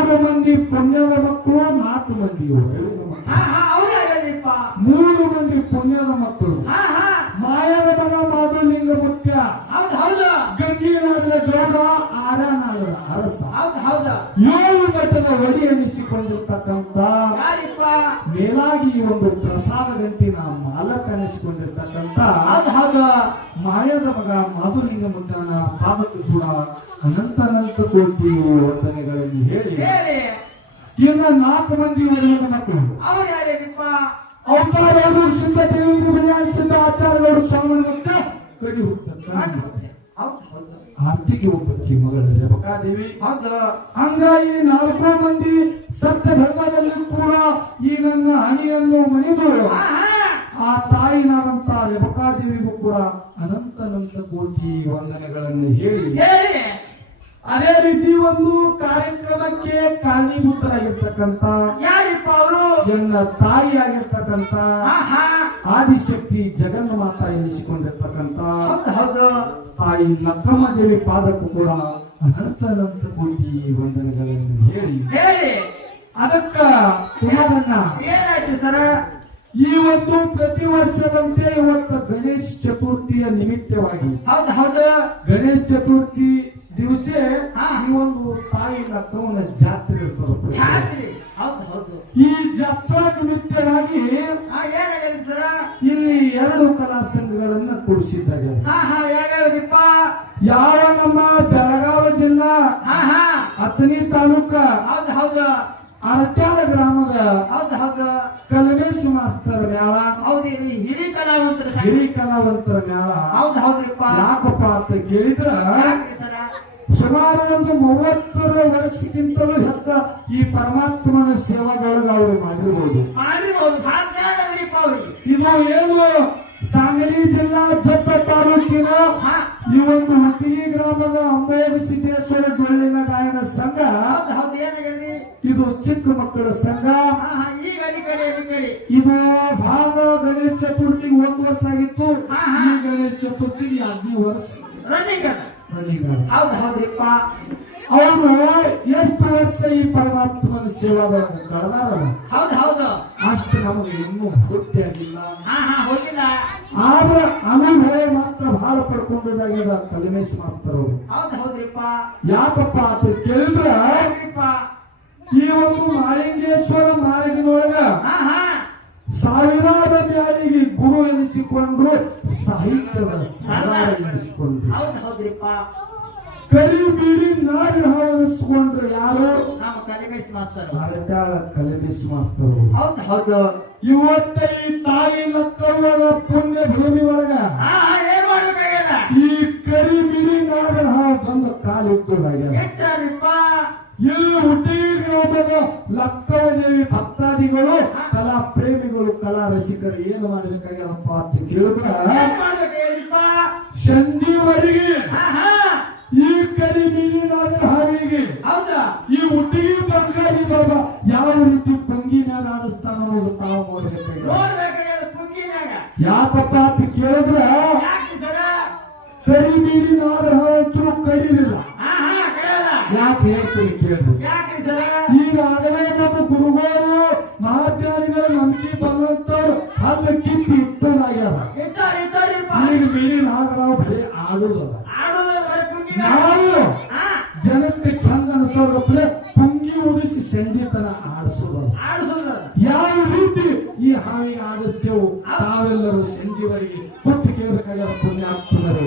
3 ಮಂದಿ ಪುಣ್ಯದ ಮಕ್ಕಳು, 4 ಮಂದಿ ಒಳ್ಳೆಯ ಮಕ್ಕಳು. 3 ಮಂದಿ ಪುಣ್ಯದ ಮಕ್ಕಳು. ಮಾಯದ ಮಗ ಮಾಧುಲಿಂಗ ಮುಖ್ಯ, ಗಂಗೀನಾಥದ ಗೌಡ, ಆರನಾಥದ ಅರಸ, 7 ಮಠದ ಒಡಿ ಎನಿಸಿಕೊಂಡಿರ್ತಕ್ಕಂಥ, ಮೇಲಾಗಿ ಒಂದು ಪ್ರಸಾದ ಗಂಟಿನ ಮಾಲಕ ಅನಿಸಿಕೊಂಡಿರ್ತಕ್ಕಂಥ ಮಾಯದ ಮಗ ಮಾಧುಲಿಂಗ ಮುಖ್ಯನ ಪಾದಕ್ಕೂ ಕೂಡ ಅನಂತ ಕೋಟಿ ವಂದನೆಗಳನ್ನು ಹೇಳಿ, ಇನ್ನ 4 ಮಂದಿ ಒಳ್ಳೆಯ ಮಕ್ಕಳು. ಅವತಾರವರು ಸಿದ್ಧ ದೇವೇಂದ್ರ ಬಿಳಿಯಾಣ ಸಿದ್ಧ ಆಚಾರ್ಯವರು ಸ್ವಾಮಿ ಮತ್ತೆ ಕಡಿ ಹುಟ್ಟ ಆರ್ತಿಗೆ ಒಬ್ಬಕ್ಕೆ ಮಗಳ ರೇವಕಾದೇವಿ. ಹಂಗಾಗಿ 4 ಮಂದಿ ಸತ್ಯ ಧರ್ಮದಲ್ಲಿ ಕೂಡ ಈ ನನ್ನ ಹಣಿಯನ್ನು ಮಣಿದು ಆ ತಾಯಿನಾದಂತ ರೇವಕಾದೇವಿಗೂ ಕೂಡ ಅನಂತ ಕೋಟಿ ವಂದನೆಗಳನ್ನು ಹೇಳಿ, ಅದೇ ರೀತಿ ಒಂದು ಕಾರ್ಯಕ್ರಮಕ್ಕೆ ಕಾರಣೀಭೂತರಾಗಿರ್ತಕ್ಕಂಥ ಎನ್ನ ತಾಯಿಯಾಗಿರ್ತಕ್ಕಂಥ ಆದಿಶಕ್ತಿ ಜಗನ್ನ ಮಾತಾ ಎನಿಸಿಕೊಂಡಿರ್ತಕ್ಕಂಥ ತಾಯಿ ಲಕ್ಕಮ್ಮ ದೇವಿ ಪಾದಕ್ಕೂ ಕೂಡ ಅನಂತ ಕೋಟಿ ವಂದನೆಗಳನ್ನು ಹೇಳಿ, ಅದಕ್ಕ ಕುಮಾರಣ್ಣ ಈ ಒಂದು ಪ್ರತಿ ವರ್ಷದಂತೆ ಇವತ್ತು ಗಣೇಶ ಚತುರ್ಥಿಯ ನಿಮಿತ್ತವಾಗಿ ಗಣೇಶ ಚತುರ್ಥಿ ದಿವಸ ಈ ಒಂದು ತಾಯಿ ಲಕ್ಕಮ್ಮನ ಜಾತ್ರೆ ಇರ್ತದೆ. ಈ ಜಾತ್ರಾ ನಿಮಿತ್ತವಾಗಿ ಇಲ್ಲಿ 2 ಕಲಾ ಸಂಘಗಳನ್ನ ಕೂಡಿಸಿದ್ದಾರೆ. ಯಾವ ನಮ್ಮ ಬೆಳಗಾವಿ ಜಿಲ್ಲಾ ಅಥಣಿ ತಾಲೂಕ ಅರಟ್ಯಾಳ ಗ್ರಾಮದ ಕಲಮೇಶ್ ಮಾಸ್ತರ ಮೇಳ, ಹಿರಿ ಕಲಾವಂತರ ಮೇಳ ಯಾಕಪ್ಪ ಅಂತ ಕೇಳಿದ್ರ, ಸುಮಾರು ಒಂದು 30 ವರ್ಷಕ್ಕಿಂತಲೂ ಹೆಚ್ಚ ಈ ಪರಮಾತ್ಮನ ಸೇವಾದೊಳಗೆ ಅವರು ಮಾಡಿರ್ಬೋದು. ಇದು ಏನು ಸಾಂಗಲಿ ಜಿಲ್ಲಾ ಜಪ್ಪ ತಾಲೂಕಿನ ಈ ಒಂದು ಹುಟ್ಟಿಗಿ ಗ್ರಾಮದ ಅಂಬೋಗ ಸಿದ್ದೇಶ್ವರ ಡೊಳ್ಳಿನ ಗಾಯನ ಸಂಘ, ಇದು ಚಿಕ್ಕ ಮಕ್ಕಳ ಸಂಘ. ಇದು ಭಾಗ ಗಣೇಶ ಚತುರ್ಥಿಗೆ 1 ವರ್ಷ ಆಗಿತ್ತು, ಈ ಗಣೇಶ ಚತುರ್ಥಿಗೆ 15 ವರ್ಷ ರನ್ನಿಂಗ್. ಅವರು ಎಷ್ಟು ವರ್ಷ ಈ ಪರಮಾತ್ಮನ ಸೇವಾದೊಳಗೆ ಕಳೆದಾರಲ್ಲ, ಅಷ್ಟು ನಮಗೆ ಇನ್ನೂ ಹುಟ್ಟಿಯಾಗಿಲ್ಲ. ಆದ್ರೆ ಅನುಭವ ಮಾತ್ರ ಬಹಳ ಪಡ್ಕೊಂಡಾಗ್ಯದ ಕಲಮೇಶ್ ಮಾಸ್ತರ್ ಅವರು. ಯಾಕಪ್ಪ ಅಂತ ಕೇಳಿದ್ರ, ಈ ಒಂದು ಮಾಳಿಂಗೇಶ್ವರ ಮಾರ್ಗಿನೊಳಗ ಸಾವಿರಾರು ಮ್ಯಾಲಿಗೆ ಗುರು ಎನಿಸಿಕೊಂಡ್ರು, ಸಾಹಿತ್ಯದ ಸಾರಾರ ಎನಿಸಿಕೊಂಡ್ರು, ಕರಿ ಬೀಡಿ ನಾಡಿನ ಹಾವು ಎನಿಸಿಕೊಂಡ್ರು ಯಾರು? ಕಲಮೇಶ್ ಮಾಸ್ತರು. ಇವತ್ತ ಈ ತಾಯಿ ಲಕ್ಕವ್ವನ ಪುಣ್ಯ ಭೂಮಿ ಒಳಗ ಈ ಕರಿ ಬೀಡಿ ನಾಡಿನ ಹಾವು ಬಂದು ಕಾಲಿಟ್ಟೋದಾಗ್ಯಾರ. ಇಲ್ಲಿ ಹುಟ್ಟಿದ ಲಕ್ಕವದೇವಿ ಭಕ್ತಾದಿಗಳು, ಕಲಾ ಪ್ರೇಮಿಗಳು, ಕಲಾ ರಸಿಕರು ಏನು ಮಾಡಬೇಕಾಗ್ಯಪ್ಪ ಅಂತ ಕೇಳಿದ್ರ, ಸಂಜೀವರಿಗೆ ಈ ಕರಿ ನೀರಿನಾದ ಹಾವಿಗೆ ಈ ಹುಟ್ಟಿಗೆ ಬಂಗಾರಿ ಬಾಬಾ ಯಾವ ರೀತಿ ಪಂಗಿ ಮ್ಯಾಗ ಆಡಿಸ್ತಾನ ಅನ್ನೋದು ತಾವು ನೋಡ್ಬೇಕಾಗ್ಯದ. ಯಾಕಪ್ಪ ಅಂತ ಕೇಳಿದ್ರ, ಕರಿ ನೀರಿನಾದ ಹಾವಂತರೂ ಕಡಿದಿಲ್ಲ. ಯಾಕೆ ಹೇಳ್ತೀನಿ ಕೇಳಿದ್ರು, ಈಗಾಗಲೇ ನಮ್ಮ ಗುರುಗಳು ಮಹಾಜ್ಞಾನಿಗಳು ನಂಬಿ ಬಂದಂತವ್ರು ಅಲ್ಲಿ ಕಿಪ್ಪಿ ಇಟ್ಟದಾಗ್ಯಾರ. ಈಗ ಮೀನಿನ ಆಗ ನಾವು ಬರೀ ಆಡುದಲ್ಲ, ನಾವು ಜನಕ್ಕೆ ಚಂದ ಅನಿಸೋದ್ರಪ್ಪಲೆ ಪುಂಗಿ ಉಳಿಸಿ ಸಂಜೀತನ ಆಡಿಸೋದಲ್ಲ. ಯಾವ ರೀತಿ ಈ ಹಾವಿಗೆ ಆಡಿಸ್ತೇವು ತಾವೆಲ್ಲರೂ ಸಂಜೀವರಿಗೆ ಕೊಟ್ಟು ಕೇಳಬೇಕಾಗ್ಯಾರ ಪುಣ್ಯಾತ್ಮರು.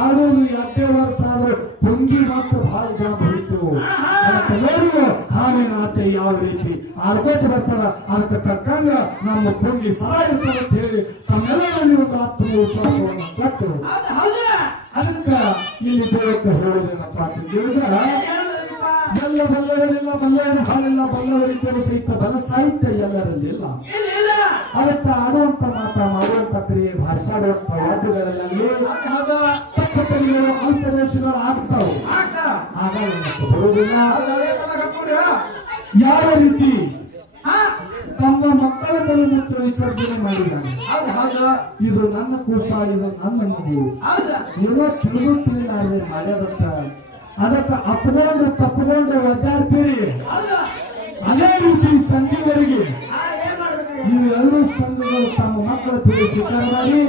ಆಡೋದು 2 ವರ್ಷ ಆದ್ರೆ ಪುಂಗಿ ಮಾತ್ರ ಬಹಳ ಜನ ಹೊಡಿತೇವು. ಅದಕ್ಕೆ ನೋಡುವ ಹಾವಿನ ಆಟೆ ಯಾವ ರೀತಿ ಆಡ್ಕೋತ ಬರ್ತಾರ, ಅದಕ್ಕೆ ತಕ್ಕಂಗ ನಮ್ಮ ಪುಂಗಿ ಸಹ ಇರ್ತದೆ ಅಂತ ಹೇಳಿ ತಮ್ಮೆಲ್ಲರ ನೀವು ಆತ್ಮವಿಶ್ವಾಸವನ್ನು ಕೊಟ್ಟು, ಅದಕ್ಕ ಇಲ್ಲಿ ದೇವಕ್ಕೆ ಹೇಳೋದೇನಪ್ಪ ಅಂತ ಕೇಳಿದ್ರ, ಎಲ್ಲ ಬಲ್ಲವರಿಲ್ಲ, ಬಲ್ಲವರು ಹಾಲಿಲ್ಲ, ಬಲ್ಲವರಿದ್ದರೂ ಸಹಿತ ಬಲ ಸಾಹಿತ್ಯ ಎಲ್ಲರಲ್ಲಿಲ್ಲ. ಅದಕ್ಕೆ ಆಡುವಂತ ಮಾತ, ಮಾಡುವಂತ ಕ್ರಿಯೆ, ಭಾಷಾಡುವಂತ ವಾದ್ಯಗಳಲ್ಲಿ ಪಕ್ಷಪರಿಗಳು ಅಲ್ಪದೇಶಗಳು ಆಗ್ತಾವು. ಹಾಗಾಗಿ ಬರುವುದಿಲ್ಲ. ಯಾವ ರೀತಿ ತಮ್ಮ ಮಕ್ಕಳ ಮಲಮೂತ್ರ ವಿಸರ್ಜನೆ ಮಾಡಿದ್ದಾನೆ, ಇದು ನನ್ನ ಕೂಸ, ಇದು ನನ್ನ ಮಗು, ಏನೋ ತಿಳಿದು ತಿಳಿದಾರೆ ಮಾಡ್ಯದತ್ತ ಅದಕ್ಕೆ ಅಪ್ಕೊಂಡು ತಪ್ಪಿಕೊಂಡು ಒದ್ದಾಡ್ತೀರಿ. ಅದೇ ರೀತಿ ಸಂಘದವರಿಗೆ ಇವೆಲ್ಲರೂ ಸಂಘಗಳು ತಮ್ಮ ಮಕ್ಕಳ ತಿಳಿ ಸ್ವೀಕಾರ ಮಾಡಿ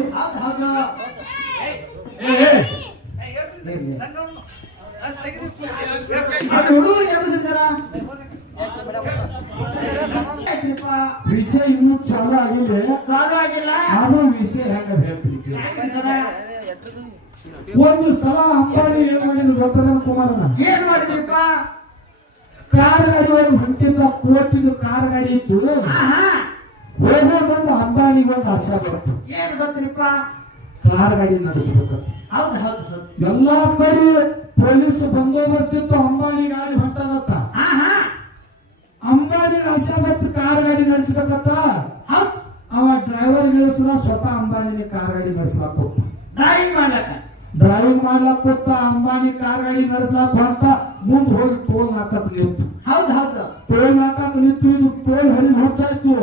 ವಿಷಯ ಇನ್ನೂ ಚಾಲು ಆಗಿಲ್ಲ. ಆದ್ರೂ ವಿಷಯ ಹೆಂಗ ಹೇಳ್ತೀವಿ. ಒಂದು ಸಲ ಅಂಬಾನಿ ಏನ್ ಮಾಡಿದ್ರು ಗೊತ್ತದ ಕುಮಾರನ? ಏನ್ ಮಾಡಿದ್ರಿಪ್ಪ? ಕಾರ್ ಗಾಡಿ ಒಳಗೆ ಹೊಂಟಿದ್ದ ಕೋಟಿದು ಕಾರ್ ಗಾಡಿ ಇತ್ತು. ಹೋಗೋ ಬಂದು ಅಂಬಾನಿಗೆ ಒಂದು ಆಶಾ ಬಂತು. ಏನ್ ಬಂದ್ರಿಪ್ಪ? ಕಾರ್ ಗಾಡಿ ನಡೆಸ್ಬೇಕಂತ. ಹೌದು ಹೌದು ಹೌದು. ಎಲ್ಲಾ ಕಡೆ ಪೊಲೀಸ್ ಬಂದೋಬಸ್ತ್ ಇತ್ತು. ಅಂಬಾನಿ ಗಾಡಿ ಹೊಂಟದತ್ತ. ಅಂಬಾನಿ ಆಶಾ ಬಂತು ಕಾರ್ ಗಾಡಿ ನಡೆಸ್ಬೇಕಂತ. ಅವ ಡ್ರೈವರ್ ಇಳಿಸಿದ, ಸ್ವತಃ ಅಂಬಾನಿನೇ ಕಾರ್ ಗಾಡಿ ನಡೆಸ್ಲಾಕ ಕೊಟ್ಟ. ಡ್ರೈವಿಂಗ್ ಮಾಡ್ಲಾಕ್ ಕೊಟ್ಟ. ಅಂಬಾನಿ ಕಾರ್ ಗಾಡಿ ನಡೆಸ್ಲಾಕ ಹೊಂಟ. ಮುಂದ್ ಹೋಗಿ ಟೋಲ್ ನಾಕತ್ ನಿಂತು. ಹೌದು ಹೌದು. ಟೋಲ್ ನಾಕತ್ ನಿಂತು. ಇದು ಟೋಲ್ ಹರಿದು ಹುಚ್ಚಾಯ್ತು.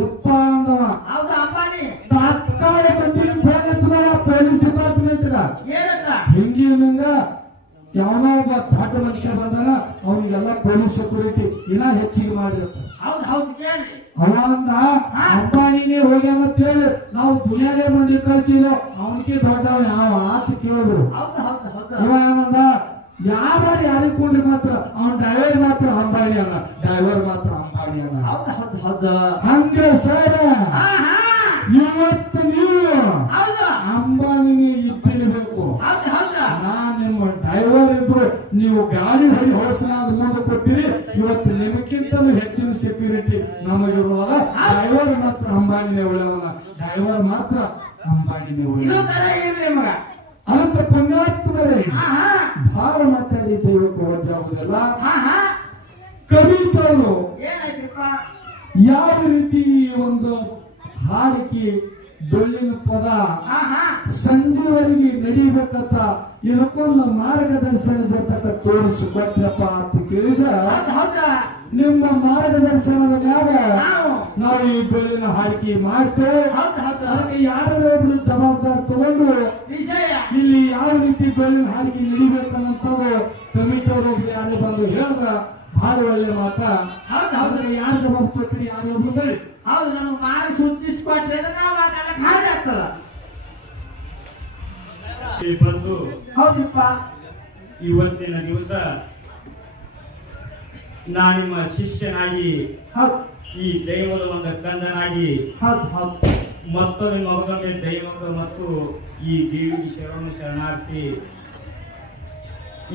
ಯಪ್ಪ ಅಂದವ. ಹೌದು ಅಂಬಾನಿ ತಾತ್ಕಾಲ ಮಂದಿಗೆ ಫೋನ್ ಹಚ್ಚದವ ಪೊಲೀಸ್ ಡಿಪಾರ್ಟ್ಮೆಂಟ್ ಹಿಂಗ ಯಾವನೋ ಒಬ್ಬ ದೊಡ್ಡ ಮನುಷ್ಯ ಬಂದಾಗ ಅವನಿಗೆಲ್ಲ ಪೊಲೀಸ್ ಸೆಕ್ಯೂರಿಟಿ ಇನ್ನ ಹೆಚ್ಚಿಗೆ ಮಾಡಿರುತ್ತೆ. ಹೌದು ಹೌದು ಕೇಳಿ. ಅವ ಅಂದ ಅಂಬಾನಿನೇ ಹೋಗ್ಯಾನ ಅಂತೇಳಿ ನಾವು ದುನಿಯಾದೇ ಮಂದಿ ಕಳ್ಸಿದೋ ಅವನಿಗೆ ದೊಡ್ಡವ ಯಾವ ಆತ ಕೇಳಿದ್ರು. ಹೌದು ಹೌದು ಹೌದು. ಇವ ಏನಂದ, ಯಾರಿಗೆ ಕೊಂಡ್ರಿ ಮಾತ್ರ ಅವನ್ ಡ್ರೈವರ್ ಮಾತ್ರ ಅಂಬಾನಿ ಅಲ್ಲ, ಡ್ರೈವರ್ ಮಾತ್ರ ಅಂಬಾನಿ ಅಲ್ಲ. ಹೌದು ಹೌದು ಹೌದು. ಹಂಗೆ ಸರ್ ಇವತ್ತು ನೀವು ಅಂಬಾನಿನೇ ಇದ್ದಿರಬೇಕು. ನಾ ನಿಮ್ಮ ಡ್ರೈವರ್ ಇದ್ರು ನೀವು ಗಾಡಿ ಹೊಡಿ ಹೊರಸನಾದ ಮುಂದೆ ಕೊಟ್ಟಿರಿ. ಇವತ್ತು ನಿಮಗಿಂತಲೂ ಹೆಚ್ಚಿನ ಸೆಕ್ಯೂರಿಟಿ ನಮಗಿರುವಾಗ ಡ್ರೈವರ್ ಮಾತ್ರ ಅಂಬಾನಿನೇ ಒಳ್ಳೆಯವಲ್ಲ, ಡ್ರೈವರ್ ಮಾತ್ರ ಅಂಬಾನಿನೇ ಒಳ್ಳೆಯ. ಅದಕ್ಕೆ ಪುಣ್ಯಾತ್ಮರೇ ಭಾಳ ಮಾತಾಡಿ ದೈವಕ್ಕೆ ವಜ್ಜಾಗುವುದಿಲ್ಲ. ಕವಿತರು ಯಾವ ರೀತಿ ಒಂದು ಹಾಡಿಕೆ ಡೊಳ್ಳಿನ ಪದ ಸಂಜೆವರೆಗೆ ನಡಿಬೇಕಂತ ಇದಕ್ಕೊಂದು ಮಾರ್ಗದರ್ಶನ ಜೊತೆ ತೋರಿಸಿಕೊಟ್ರಪ್ಪ ಅಂತ ಕೇಳಿದ್ರೆ ನಿಮ್ಮ ಮಾರ್ಗದರ್ಶನದ ಮ್ಯಾಗ ನಾವು ಈ ಡೊಳ್ಳಿನ ಹಾಡಿಕೆ ಮಾಡ್ತೇವೆ. ಅದಕ್ಕೆ ಯಾರೊಬ್ರು ಜವಾಬ್ದಾರಿ ತಗೊಂಡು ಇಲ್ಲಿ ಯಾವ ರೀತಿ ಡೊಳ್ಳಿನ ಹಾಡಿಕೆ ನಡಿಬೇಕನ್ನಂತದ್ದು ಕಮಿಟಿ ಅವರು ಯಾರು ಬಂದು ಹೇಳಿದ್ರ ಬಹಳ ಒಳ್ಳೆ ಮಾತ. ಆದ್ರೆ ಯಾರು ಜವಾಬ್ದಾರಿ ಕೊಟ್ಟಿರಿ ಯಾರೊಬ್ರು ಬರೀ ಹೌದು ನಮ್ಗೆ ಮಾರಿ ಸೂಚಿಸ್ಕೊಟ್ರೆ ನಾವು ಮಾತಾಡಕ್ ಹಾಗೆ ಆಗ್ತದ. ಬಂದು ಹೌದಪ್ಪ. ಇವತ್ತಿನ ದಿವಸ ನಾ ನಿಮ್ಮ ಶಿಷ್ಯನಾಗಿ ಈ ದೈವದ ಒಂದು ಕಂದನಾಗಿ ಮತ್ತು ನಿಮ್ಮ ಮಗನೇ ದೈವದ ಮತ್ತು ಈ ದೇವಿಗೆ ಶರಣಾರ್ಥಿ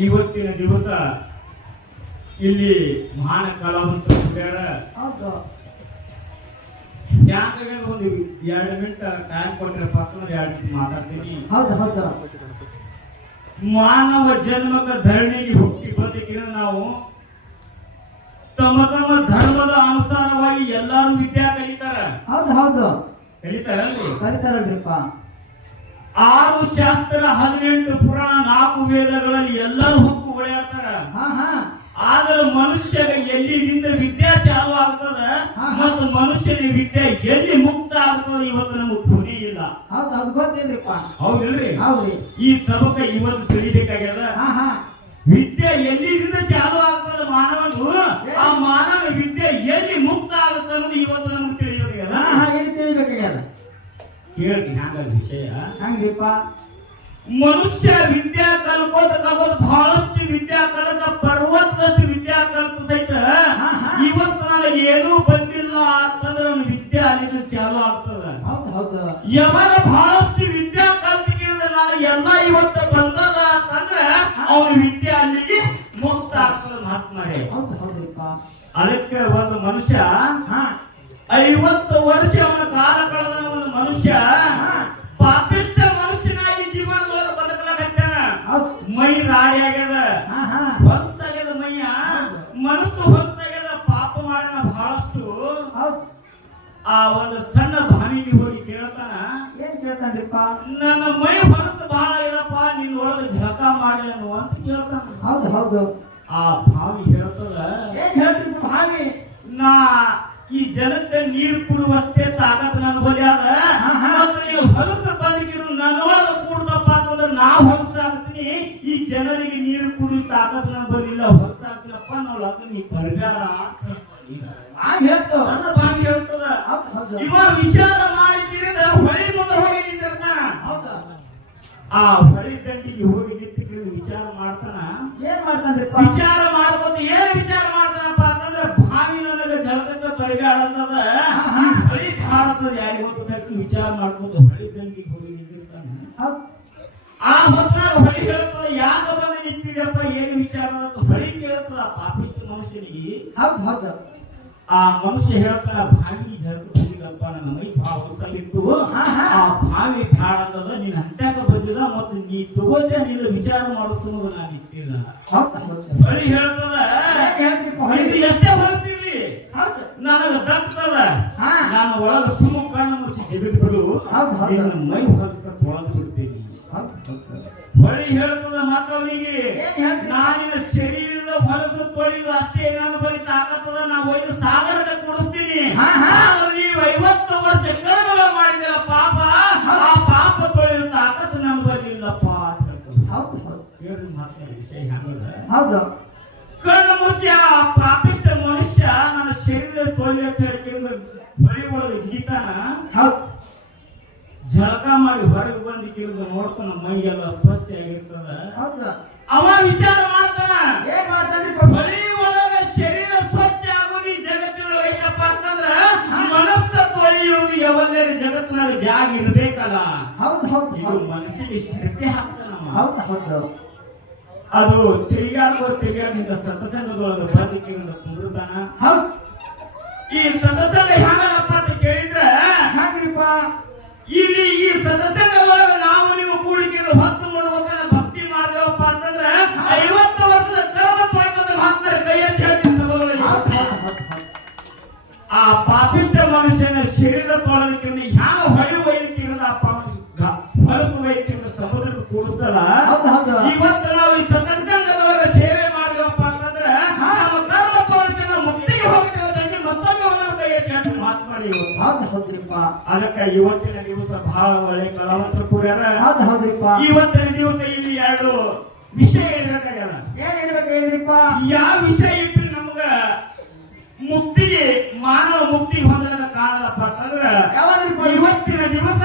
ಇವತ್ತಿನ ದಿವಸ ಇಲ್ಲಿ ಮಹಾನ್ ಕಲಾವಂತರ ಯಾಕಂದ್ರೆ ಒಂದು 2 ಮಿನಿಟ್ ಟೈಮ್ ಕೊಟ್ಟರೆ ಪಕ್ಕದ 2 ಮಾತಾಡ್ತೀನಿ. ಮಾನವ ಜನ್ಮಕ ಧರಣಿಗೆ ಹುಟ್ಟಿ ಬದುಕಿನ ನಾವು ತಮ್ಮ ತಮ್ಮ ಧರ್ಮದ ಅನುಸಾರವಾಗಿ ಎಲ್ಲಾರು ವಿದ್ಯಾ ಕಲಿತಾರ. ಕಲಿತಾರಲ್ರಿಪ್ಪ. 6 ಶಾಸ್ತ್ರ 18 ಪುರಾಣ 4 ವೇದಗಳಲ್ಲಿ ಎಲ್ಲರೂ ಹುಕ್ಕು ಹೊಳೆಯಾಡ್ತಾರ. ಆದ್ರೆ ಮನುಷ್ಯಗ ಎಲ್ಲಿಂದ ವಿದ್ಯೆ ಚಾಲು ಆಗ್ತದ ಮತ್ತು ಮನುಷ್ಯನ ವಿದ್ಯೆ ಎಲ್ಲಿ ಮುಕ್ತ ಆಗ್ತದ ಇವತ್ತು ನಮಗ್ ಧ್ವನಿ ಇಲ್ಲ. ಹೌದಿಲ್ರಿ? ಈ ಸಬಕ ಇವತ್ತು ತಿಳಿಬೇಕಾಗ್ಯದ. ವಿದ್ಯೆ ಎಲ್ಲಿಂದ ಚಾಲು ಆಗ್ತದ ಮಾನವನು, ಆ ಮಾನವ ವಿದ್ಯೆ ಎಲ್ಲಿ ಮುಕ್ತ ಆಗುತ್ತೆ ಅನ್ನೋದು ಇವತ್ತು ನಮ್ಗೆ ತಿಳಿಬೇಕಾಗ್ಯದ. ಕೇಳಿ ಹ್ಯಾಂಗ ವಿಷಯ ಹಂಗ್ರಿಪ್ಪ. ಮನುಷ್ಯ ವಿದ್ಯಾ ಕಲ್ಕೋತ ಬಹಳಷ್ಟು ವಿದ್ಯಾ ಕಲಿತ ಪರ್ವತದಷ್ಟು ವಿದ್ಯಾ ಕಲಿತ ಸಹಿತ ಇವತ್ತು ನನಗೆ ಏನೂ ಬಂದಿಲ್ಲ ಅಂತಂದ್ರೆ ಅವನ ವಿದ್ಯೆ ಅಲ್ಲಿಂದ ಚಾಲು ಆಗ್ತದ. ಯಾವಾಗ ಬಹಳಷ್ಟು ವಿದ್ಯಾ ಕಲ್ತಿಗೆ ನಾನು ಎಲ್ಲ ಇವತ್ತು ಬಂದದ ಅಂತಂದ್ರೆ ಅವನ ವಿದ್ಯೆ ಅಲ್ಲಿಗೆ ಮುಕ್ತ ಆಗ್ತದ. ಮಹಾತ್ಮರೇ, ಅದಕ್ಕೆ ಒಂದು ಮನುಷ್ಯ 50 ವರ್ಷ ಅವನ ಕಾಲ ಕಳೆದ ಒಂದು ಮನುಷ್ಯ ಪಾಪಿಷ್ಟ ಮನುಷ್ಯನಾಗಿ ಜೀವನದೊಳಗೆ ಬದುಕಲಾಗತ್ತಾನ. ಮೈ ರಾಡಿ ಆಗ್ಯದ, ಹೊಲಸಾಗ್ಯದ ಮೈಯ, ಮನಸ್ಸು ಹೊಲಸಾಗ್ಯದ, ಪಾಪ ಮಾಡ್ಯಾನ ಬಹಳಷ್ಟು. ಆ ಒಂದು ಸಣ್ಣ ಭಾವಿಗೆ ಹೋಗಿ ಕೇಳ್ತಾನ, ಏನ್ ಕೇಳ್ತಾನ್ರಿಪ್ಪ? ನನ್ನ ಮೈ ಹೊಲಸು ಬಹಳ ಆಗ್ಯದಪ್ಪ, ನಿನ್ ಒಳಗೆ ಜಳಕ ಮಾಡಿ ಅಂತ ಕೇಳ್ತಾನ. ಆ ಭಾವಿ ಹೇಳ್ತದ, ಏನ್ ಹೇಳ್ತೀನಿ ಭಾವಿ? ನಾ ಈ ಜನಕ್ಕೆ ನೀರು ಕೊಡುವಷ್ಟೇ ತಾಕತ್ ನನ್ನ ಬಳಿ ಅದ. ನೀವು ಹೊಲಸ ಬದುಕಿರು ನನ್ನೊಳಗ ಕೂಡ್ದಪ್ಪ ಅಂತಂದ್ರೆ ನಾ ಹೊಲಸ ಆಗ್ತೀನಿ. ಈ ಜನರಿಗೆ ನೀರು ತಾಕತ್ ನನ್ ಬರಲಿಲ್ಲ ಹೊರಸಾಕಿಲ್ಲಪ್ಪ ನಾವು ಲಗ್ನ ನೀ ಬರಬೇಡ ಹೇಳ್ತು ನನ್ನ ಬಾಂಧಿ ಹೇಳ್ತದ ಇವ ವಿಚಾರ ಮಾಡಿದ್ರಿಂದ ಹೊಳಿ ಮುಂದೆ ಹೋಗಿ ನಿಂತಿರ್ತಾನ ಆ ಹೊಳಿ ದಂಡಿಗೆ ಹೋಗಿ ನಿಂತಿದ್ರೆ ವಿಚಾರ ಮಾಡ್ತಾನ ಏನ್ ಮಾಡ್ತಾನ್ರಿಪ್ಪ ವಿಚಾರ ಮಾಡ್ಬೋದು ಏನ್ ವಿಚಾರ ಮಾಡ್ತಾನಪ್ಪ ಅಂತಂದ್ರೆ ಭಾವಿ ನನಗೆ ಜಳಕಕ್ಕ ಬರಬೇಡ ಅಂತದ ಹೊಳಿ ಭಾರತದ ಯಾರಿಗೆ ಹೋಗ್ಬೇಕು ವಿಚಾರ ಮಾಡ್ಬೋದು ಹೊಳಿ ದಂಡಿಗೆ ಹೋಗಿ ನಿಂತಿರ್ತಾನ ಆ ಹೊತ್ತಾಗ ಹೊಳಿ ಹೇಳ್ತದ ಯಾಕ ಬಂದು ನಿಂತಿದೆಯಪ್ಪ ಏನು ವಿಚಾರ ಅಂತ ಹೊಳಿ ಕೇಳ್ತದ ಪಾಪಿಷ್ಟ ಮನುಷ್ಯನಿಗೆ ಹೌದು ಆ ಮನುಷ್ಯ ಹೇಳ್ತಾನ ಭಾವಿ ಜಳಕ ಹೋಗಿಲ್ಲಪ್ಪ ನನ್ನ ಮೈ ಭಾವ ಹೊಸಲಿತ್ತು ಆ ಭಾವಿ ಬ್ಯಾಡ ಅಂತದ ನೀನ್ ಹಂತ್ಯಾಕ ಬಂದಿದ ಮತ್ತು ನೀ ತಗೋದೆ ನಿನ್ನ ವಿಚಾರ ಮಾಡಿಸೋದು ನಾನು ಇಟ್ಟಿಲ್ಲ ಹೊಳಿ ಹೇಳ್ತದ ಇದು ಎಷ್ಟೇ ಹೊಲಸಿರ್ಲಿ ನನಗ ದತ್ತದ ನಾನು ಒಳಗ ಸುಮ್ಮ ಕಣ್ಣು ಮುಚ್ಚಿ ಜಗತ್ ಬಿಡು ನಿನ್ನ ಮೈ ಹೊಲಸ ತೊಳೆದು ಬಿಡ್ತೀನಿ ಹೊಳಿ ಹೇಳ್ತದ ಮಕ್ಕಳಿಗೆ ನಾನಿನ ಶರೀರದ ಹೊಲಸು ತೊಳೆದು ಅಷ್ಟೇ ನಾನು ಬರೀ ತಾಕತ್ತದ ನಾವು ಒಯ್ದು ಸಾಗರಕ್ಕೆ ಕೊಡಿಸ್ತೀನಿ ನೀವು 50 ವರ್ಷ ಕರ್ಮಗಳು ಮಾಡಿದಿರ ಪಾಪ ಆ ಪಾಪ ತೊಳೆದು ತಾಕತ್ತು ನಾನು ಬರಲಿಲ್ಲಪ್ಪ ಅಂತ ಹೇಳ್ತದೆ ವಿಷಯ ಹೌದು ಕಣ್ಣು ಮುಚ್ಚಿ ಆ ಪಾಪಿಷ್ಟ ಮನುಷ್ಯ ನನ್ನ ಶರೀರ ತೊಳೆದು ಅಂತ ಹೇಳ್ಕೊಂಡು ಹೊಳಿ ಒಳಗೆ ಜೀತಾನ ಜಳಕ ಮಾಡಿ ಹೊರಗೆ ಬಂದು ಕೇಳಿದ ನೋಡ್ತಾನ ಮೈ ಎಲ್ಲ ಸ್ವಚ್ಛ ಆಗಿರ್ತದ ಅವ ವಿಚಾರ ಮಾಡ್ತಾನ ಏನ್ ಮಾಡ್ತಾನೆ ಹೊಳಿ ಒಳಗ ಶರೀರ ಸ್ವಚ್ಛ ಆಗೋದು ಈ ಜಗತ್ತಿನೊಳಗೆ ಐತಪ್ಪ ಅಂತಂದ್ರ ಮನಸ್ಸ ತೊಳೆಯುವುದು ಯಾವಲ್ಲೇರಿ ಜಗತ್ತಿನಲ್ಲಿ ಜಾಗ ಇರ್ಬೇಕಲ್ಲ ಇದು ಮನಸ್ಸಿಗೆ ಶ್ರದ್ಧೆ ಹಾಕ್ತಾನ ಅದು ತಿರುಗಾಡಿದ ಸತ್ಸಂಗದೊಳಗೆ ಬಂದು ಕೇಳಿದ ಕುಂದಿರ್ತಾನ ಈ ಸತ್ಸಂಗ ಹ್ಯಾಂಗಪ್ಪ ಅಂತ ಕೇಳಿದ್ರೆ ಹಾಗ್ರಿಪ್ಪ ಇಲ್ಲಿ ಈ ಸದಸ್ಯರೊಳಗೆ ನಾವು ನೀವು ಕೂಡಿಕೆಗಳು ಹೊತ್ತು ಮಾಡುವಾಗ ಭಕ್ತಿ ಮಾಡಿದವಪ್ಪ ಅಂತಂದ್ರೆ 50 ವರ್ಷದ ಕರ್ಮ ತೊಳೆದು ಹಾಕ್ತಾರೆ ಕೈ ಅಂತ ಹೇಳ್ತೀನಿ ಆ ಪಾಪಿಷ್ಟ ಮನುಷ್ಯನ ಶರೀರ ತೊಳೆದಕ್ಕಿಂತ ಯಾವ ಹೊಳಿ ವೈದ್ಯಕಿಂತ ಹೊಲಸು ವೈದ್ಯಕಿಂತ ಸಮುದ್ರಕ್ಕೆ ಕೂಡಿಸ್ತಲ್ಲ ಇವತ್ತು ನಾವು ಈ ಸದಸ್ಯರೊಳಗೆ ಸೇವೆ ಮಾಡಿದವಪ್ಪ ಅಂತಂದ್ರೆ ನಮ್ಮ ಕರ್ಮ ತೊಳೆದಕ್ಕಿಂತ ಮುಕ್ತಿಗೆ ಹೋಗ್ತೇವೆ ಮತ್ತೊಮ್ಮೆ ಕೈ ಅಂತ ಹೇಳಿ ಮಾತು ಮಾಡಿ ಅದಕ್ಕೆ ಇವತ್ತಿನ ದಿವಸ ಬಹಳ ಒಳ್ಳೆ ಕಲಾವಂತರು ಕೂಡ್ಯಾರ ಇವತ್ತಿನ ದಿವಸ ಇಲ್ಲಿ 2 ವಿಷಯ ಹೇಳ್ಬೇಕಾಗ್ಯಾರ ಯಾವ ವಿಷಯ ಇಟ್ಟು ನಮ್ಗ ಮುಕ್ತಿಗೆ ಮಾನವ ಮುಕ್ತಿ ಹೊಂದದ ಕಾರಣಪ್ಪ ಅಂತಂದ್ರ ಇವತ್ತಿನ ದಿವಸ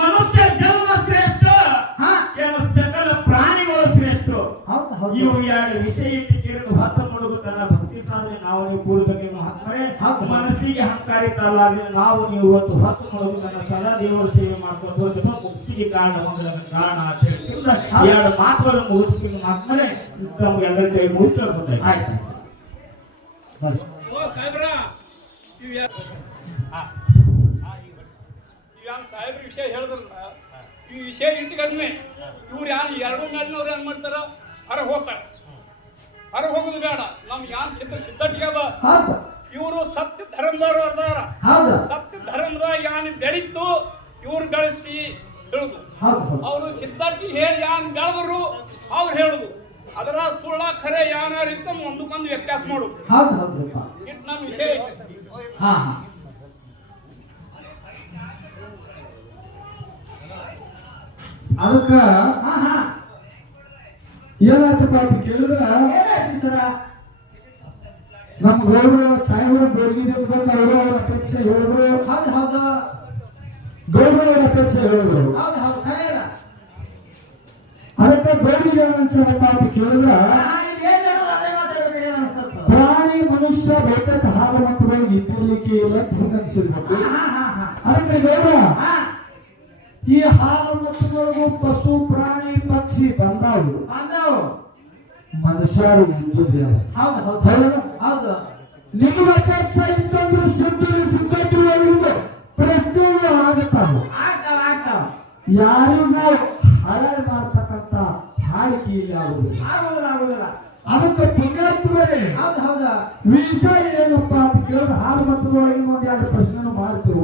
ಮನುಷ್ಯ ಜನ್ಮ ಶ್ರೇಷ್ಠ ಸಕಲ ಪ್ರಾಣಿಗಳು ಶ್ರೇಷ್ಠ ಇವು 2 ವಿಷಯ ಇಟ್ಟು ಕೇಳಿದ ಹೊತ್ತ ಮುಡುಗುತ್ತಲ್ಲ ಭಕ್ತಿ ಸಾಧನೆ ನಾವು ನೀವು ಕೂಡಬೇಕೆಂದು ಹಾಕ್ತಾರೆ ಮನಸ್ಸಿಗೆ ಅಹಂಕಾರಿತಲ್ಲ ನಾವು ನೀವು ಇವತ್ತು ಹೊತ್ತು ಮುಳುಗು ನನ್ನ ಸದಾ ದೇವರ ಸೇವೆ ಮಾಡ್ಕೊಂಡು ಹೋದಪ್ಪ ಮುಕ್ತಿಗೆ ಕಾರಣ ಕಾರಣ ಅಂತ ಹೇಳ್ತಿಲ್ಲ 2 ಮಾತುಗಳನ್ನು ಮುಗಿಸ್ತೀನಿ ಹಾಕ್ತಾರೆ ನಮ್ಗೆಲ್ಲರ ಕೈ ಮುಗಿಸ್ತಾರೆ ಆಯ್ತು ಸಾಹೇಬ್ರ ವಿಷಯ ಹೇಳಿದ್ರಲ್ಲ ಈ ವಿಷಯ ಇಟ್ಕದ್ಮೆ ಇವ್ರು ಯಾರು 2 ಮೇಲಿನವ್ರು ಏನ್ ಮಾಡ್ತಾರ ಹೊರಗೆ ಹೋಗ್ತಾರೆ ಹೊರಗೆ ಹೋಗುದು ಬೇಡ ನಮ್ಗೆ ಯಾನ್ ಸಿದ್ಧಟಿಗೆ ಅದ ಇವರು ಸತ್ಯ ಧರ್ಮದವರು ಅದಾರ ಸತ್ಯ ಧರ್ಮದಾಗ ಯಾನ್ ಬೆಳೀತು ಇವ್ರು ಗಳಿಸಿ ಹೇಳುದು ಅವರು ಸಿದ್ಧಟಿ ಹೇಳಿ ಯಾನ್ ಬೆಳೆದ್ರು ಅವ್ರು ಹೇಳುದು ಅದರ ಸುಳ್ಳ ಖರೆ ಯಾರಿತ್ತ ಒಂದಕ್ಕೊಂದು ವ್ಯತ್ಯಾಸ ಮಾಡುದು ಇಟ್ ನಮ್ ವಿಷಯ ಅದಕ್ಕ ಏನಾಯ್ತಪ್ಪ ಅಂತ ಕೇಳಿದ್ರ ನಮ್ ಗೌರವ ಸಾಹೇಬರು ಬೆಳಗಿದೆ ಅವರು ಅವರ ಅಪೇಕ್ಷೆ ಹೇಳಿದ್ರು ಗೌರವ ಅವರ ಅಪೇಕ್ಷೆ ಹೇಳಿದ್ರು ಅದಕ್ಕೆ ಗೌರಿಗೆ ಏನನ್ಸಪ್ಪ ಅಂತ ಕೇಳಿದ್ರ ಪ್ರಾಣಿ ಮನುಷ್ಯ ಬೇಕಾದ ಹಾಲು ಮತ್ತು ಇದ್ದಿರ್ಲಿಕ್ಕೆ ಇಲ್ಲ ಹಿಂಗನ್ಸಿರ್ಬೇಕು ಅದಕ್ಕೆ ಗೌರವ ಈ ಹಾಲು ಮತ್ತು ಪಶು ಪ್ರಾಣಿ ಪಕ್ಷಿ ಬಂದಾವು ಮನುಷ್ಯರು ಮುಂದುದೇವ ನಿಮ್ಗೆ ಅಪೇಕ್ಷ ಇತ್ತಂದ್ರೆ ಸಿದ್ಧತೆ ಪ್ರಶ್ನೆಗಳು ಆಗತ್ತಾವ ಯಾರಿಗೂ ನಾವು ಹಾಳಾಗಿ ಮಾಡ್ತಕ್ಕಂತ ಹಾಡಿಕೆ ಇಲ್ಲಿ ಆಗುದಿಲ್ಲ ಅದಕ್ಕೆ ಪುಣ್ಯಾತ್ಮರೇ ವಿಷಯ ಏನಪ್ಪ ಅಂತ ಕೇಳಿದ್ರೆ ಹಾಲು ಮತ್ತು ಒಳಗಿನ 1-2 ಪ್ರಶ್ನೆ ಮಾಡ್ತೇವೆ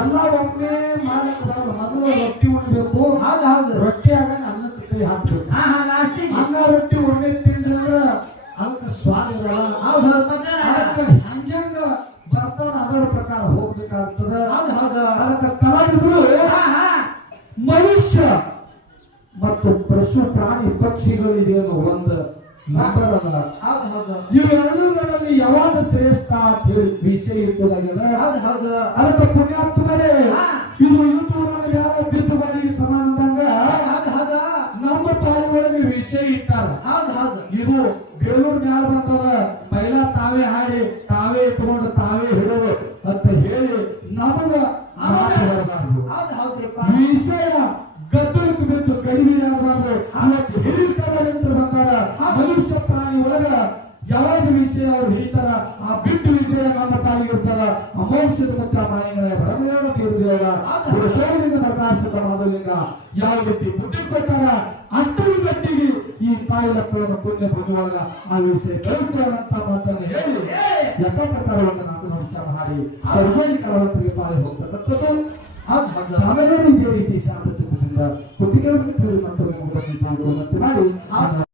ಎಲ್ಲ ಒಮ್ಮೆ ಮಾಡಕ್ಕೆ ಬರಲ್ಲ ಮೊದಲು ರೊಟ್ಟಿ ಉಣ್ಬೇಕು ರೊಟ್ಟಿ ಆಗ ಅನ್ನಕ್ಕೆ ಕೈ ಹಾಕ್ಬೇಕು ಹಂಗ ರೊಟ್ಟಿ ಒಮ್ಮೆ ತಿಂದ್ರೆ ಅದಕ್ಕೆ ಸ್ವಾದ ಇರಲ್ಲ ಅದಕ್ಕೆ ಹಂಗ ಬರ್ತಾನ ಅದರ ಪ್ರಕಾರ ಹೋಗ್ಬೇಕಾಗ್ತದ ಅದಕ್ಕೆ ಕಲಾವಿದರು ಮನುಷ್ಯ ಮತ್ತು ಮತ್ತು ಪಶು ಪ್ರಾಣಿ ಪಕ್ಷಿಗಳಿದೆ ಅನ್ನೋ ಒಂದು ನಂಬರ್ ಅದ. ಹೌದು ಹೌದು ಇವೆರಡರಲ್ಲಿ ಯಾವಾಗ ಶ್ರೇಷ್ಠ ಅಂತ ಹೇಳಿ ವಿಷಯ ಇರ್ತದಾಗ್ಯದ. ಹೌದು ಹೌದು ಅದಕ್ಕೆ ಪುಣ್ಯಾತ್ಮರೇ ಹಾ. ಇದು ಯೂಟ್ಯೂಬ್ ಯಾವ ಬಿದ್ದು ಬಾಡಿಗೆ ಸಮಾನ ಅಂದಂಗ ಹೌದು ಹೌದು ನಮ್ಮ ಪಾಲಿನೊಳಗೆ ವಿಷಯ ಇಟ್ಟಾರ. ಹೌದು ಹೌದು ಇದು ಬೇಲೂರು ಮ್ಯಾಲ ಬಂದದ. ಪೈಲ ತಾವೇ ಹಾಡಿ ತಾವೇ ತಗೊಂಡು ತಾವೇ ಹಿಡೋದು ಅಂತ ಹೇಳಿ ನಮಗ ಮಾತು ಬರಬಾರ್ದು. ಹೌದು ಹೌದ್ರಿಪ್ಪ ವಿಷಯ ಗದ್ದಲಕ್ಕೆ ಬಿದ್ದು ಕಡಿಮೆ ಆಗಬಾರ್ದು. ಅವತ್ತು ಹಿರಿತರಿಂದ ಬಂದಾರ ಮನುಷ್ಯ ಪ್ರಾಣಿ ಒಳಗ ಯಾವಾಗ ವಿಷಯ ಅವ್ರು ಹಿಡಿತಾರ ಆ ಬಿಟ್ಟು ವಿಷಯ ನಮ್ಮ ಪಾಲಿಗೆ ಇರ್ತಾರ. ಅಮೋಕ್ಷದ ಮುತ್ತ ಮಾಯಿಗಳ ಭರಮೇವ ತೀರುದೇವ ಪುರುಷೋದಿಂದ ಬರ್ದಾರ್ಸದ ಮಾಧುಲಿಂಗ ಯಾವ ವ್ಯಕ್ತಿ ಬುದ್ಧಿ ಕೊಟ್ಟಾರ ಅಷ್ಟರ ಗಟ್ಟಿಗೆ ಈ ತಾಯಿ ಲಕ್ಕವನ್ನು ಪುಣ್ಯ ಭೂಮಿಯೊಳಗ ಆ ವಿಷಯ ಕಲಿತಾರಂತ ಮಾತನ್ನು ಹೇಳಿ ಯಥ ಪ್ರಕಾರವನ್ನು ನಾನು ವಿಚಾರ ಮಾಡಿ ಸಾರ್ವಜನಿಕರವರಿಗೆ ಪಾಲಿ ಹೋಗ್ತಕ್ಕಂಥದ್ದು. ಹೌದು ಹೌದು ಆಮೇಲೆ ಇದೇ ರೀತಿ ಶಾಂತ ಚಿತ್ರದಿಂದ ಕುತ್ತಿಗೆ ಮತ್ತೊಮ್ಮೆ ಮಾಡಿ